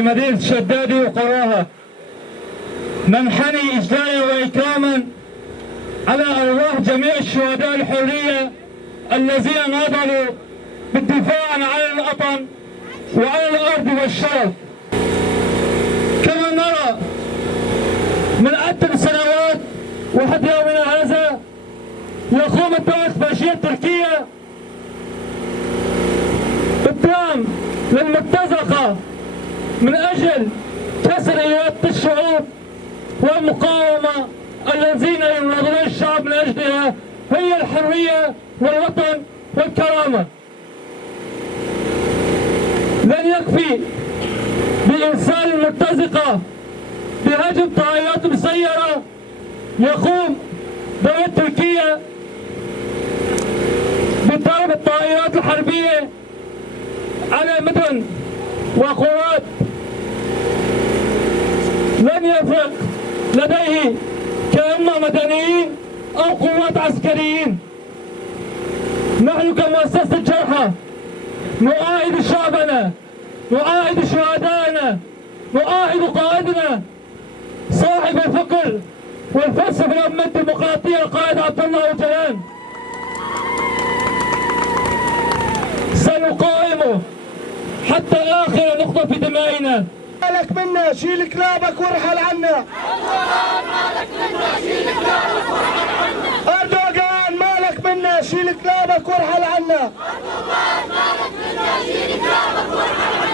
مدينة شدادي وقراها، ننحني إجلالا وإكراما على أرواح جميع الشهداء الحرية الذين ناضلوا بالدفاع عن الوطن وعلى الأرض والشرف. كما نرى من عدة سنوات وحتى يومنا هذا يقوم الدولة الفاشية التركية بالدعم للمرتزقة من أجل كسر إرادة الشعوب والمقاومة الذين يناضلون الشعب من أجلها هي الحرية والوطن والكرامة. لن يكفي بإرسال المرتزقة بهجم طائرات مسيرة يقوم دولة تركيا بضرب الطائرات الحربية على مدن وقرى. لن يفرق لديه كأننا مدنيين أو قوات عسكريين. نحن كمؤسسة الجرحى نؤاهد شعبنا، نؤاهد شهدائنا، نؤاهد قائدنا صاحب الفكر والفلسفة الأمة الديمقراطية القائد عبد الله أوجلان. سنقاومه حتى آخر نقطة في دمائنا. مالك منا شيل كلابك وارحل عنا. أردوغان مالك منا شيل كلابك وارحل عنا.